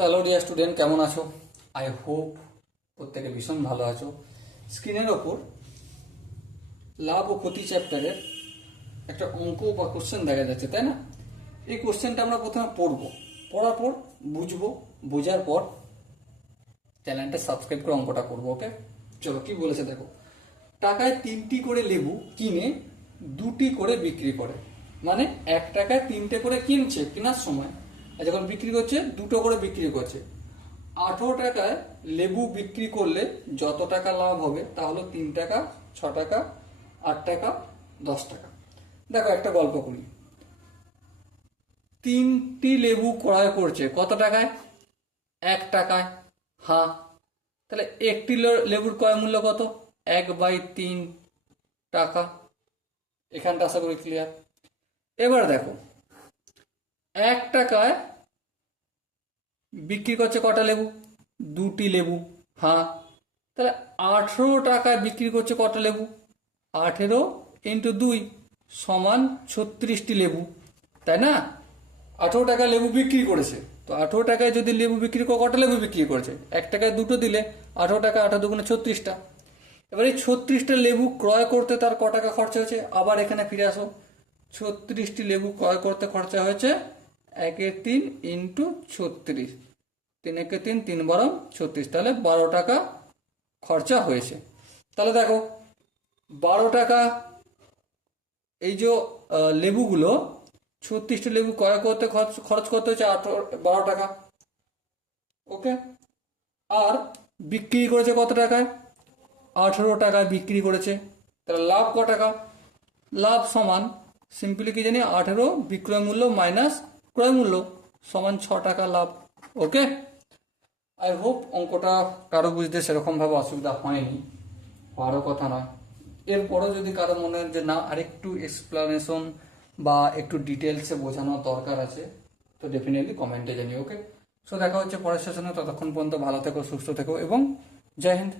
Hello dear student, কেমন আছো? I hope প্রত্যেকে ভীষণ ভালো আছো। স্ক্রিনের ওপর লাভ ও ক্ষতি চ্যাপ্টারের একটা অঙ্ক বা কোশ্চেন দেখা যাচ্ছে, তাই না? এই কোশ্চেনটা আমরা প্রথমে পড়বো, পড়ার পর বুঝবো, বোঝার পর চ্যানেলটা সাবস্ক্রাইব করে অঙ্কটা করবো। ওকে, চলো কি বলেছে দেখো। টাকায় 3টি করে লেবু কিনে 2টি করে বিক্রি করে, মানে 1 টাকায় 3টে করে কিনছে কেনার সময়, আর যখন বিক্রি করছে 2টো করে বিক্রি করছে। 18 টাকায় লেবু বিক্রি করলে যত টাকা লাভ হবে তা হলো 3 টাকা, 6 টাকা, 8 টাকা, 10 টাকা। দেখো একটা গল্প করি। 3টি লেবু ক্রয় করছে কত টাকায়? 1 টাকায়। হ্যাঁ, তাহলে একটি লেবুর ক্রয় মূল্য কত? 1/3 টাকা। এখানটা আশা করি ক্লিয়ার। এবার দেখো, 1 টাকায় বিক্রি করছে কটা লেবু? 2টি লেবু। হ্যাঁ, তাহলে 18 টাকায় বিক্রি করছে কটা লেবু? 18 ইন্টু 2 সমান 36টি লেবু, তাই না? 18 টাকায় লেবু বিক্রি করেছে, তো 18 টাকায় যদি লেবু বিক্রি করে কটা লেবু বিক্রি করেছে? 1 টাকায় 2টো দিলে 18 টাকা, 18 দুগুণে 36টা। এবার এই 36টা লেবু ক্রয় করতে তার ক টাকা খরচা হয়েছে? আবার এখানে ফিরে আসো। 36টি লেবু ক্রয় করতে খরচা হয়েছে 1/3 ইন্টু 36, 3 3 12 36, তাহলে 12 টাকা খরচা হয়েছে। তাহলে দেখো 12 টাকা, এই যে লেবুগুলো 36টি লেবু ক্রয় করতে খরচ করতে হচ্ছে 12 টাকা। ওকে, আর বিক্রি করেছে কত টাকায়? 18 টাকায় বিক্রি করেছে। তাহলে লাভ ক টাকা? লাভ সমান সিম্পলি কি জানি, 18 বিক্রয় মূল্য মাইনাস ক্রয় মূল্য সমান 6 টাকা লাভ। ওকে, আই হোপ অঙ্কটা কারো বুঝতে সেরকমভাবে অসুবিধা হয়নি, হওয়ারও কথা নয়। এরপরও যদি কারো মনে হয় যে না আরেকটু এক্সপ্লানেশন বা একটু ডিটেলসে বোঝানোর দরকার আছে, তো ডেফিনেটলি কমেন্টে জানিও। ওকে, সো দেখা হচ্ছে পরের সেশনে। ততক্ষণ পর্যন্ত ভালো থেকো, সুস্থ থেকো এবং জয় হিন্দ।